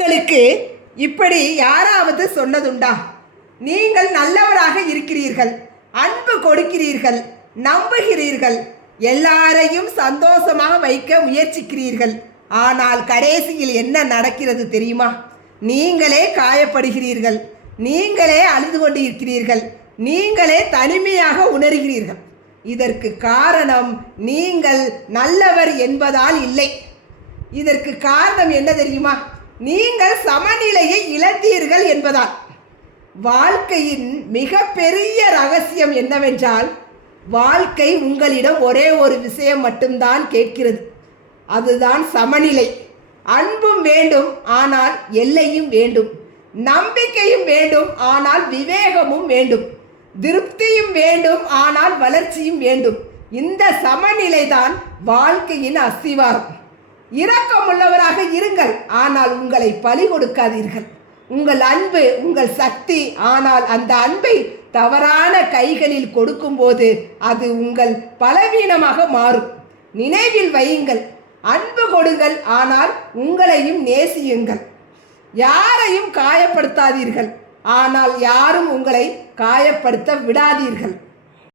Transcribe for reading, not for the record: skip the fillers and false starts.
உங்களுக்கு இப்படி யாராவது சொன்னதுண்டா? நீங்கள் நல்லவராக இருக்கிறீர்கள், அன்பு கொடுக்கிறீர்கள், நம்புகிறீர்கள், எல்லாரையும் சந்தோஷமாக வைக்க முயற்சிக்கிறீர்கள். ஆனால் கடைசியில் என்ன நடக்கிறது தெரியுமா? நீங்களே காயப்படுகிறீர்கள், நீங்களே அழுது கொண்டு இருக்கிறீர்கள், நீங்களே தனிமையாக உணர்கிறீர்கள். இதற்கு காரணம் நீங்கள் நல்லவர் என்பதால் இல்லை. இதற்கு காரணம் என்ன தெரியுமா? நீங்கள் சமநிலையை இழந்தீர்கள் என்பதால். வாழ்க்கையின் மிகப்பெரிய ரகசியம் என்னவென்றால், வாழ்க்கை உங்களிடம் ஒரே ஒரு விஷயம் மட்டும்தான் கேட்கிறது. அதுதான் சமநிலை. அன்பும் வேண்டும், ஆனால் எல்லையும் வேண்டும். நம்பிக்கையும் வேண்டும், ஆனால் விவேகமும் வேண்டும். திருப்தியும் வேண்டும், ஆனால் வளர்ச்சியும் வேண்டும். இந்த சமநிலை தான் வாழ்க்கையின் அஸ்திவாரம். இரக்கமுள்ளவராக இருங்கள், ஆனால் உங்களை பலி கொடுக்காதீர்கள். உங்கள் அன்பு உங்கள் சக்தி, ஆனால் அந்த அன்பை தவறான கைகளில் கொடுக்கும்போது அது உங்கள் பலவீனமாக மாறும். நினைவில் வையுங்கள், அன்பு கொடுங்கள், ஆனால் உங்களையும் நேசியுங்கள். யாரையும் காயப்படுத்தாதீர்கள், ஆனால் யாரும் உங்களை காயப்படுத்த விடாதீர்கள்.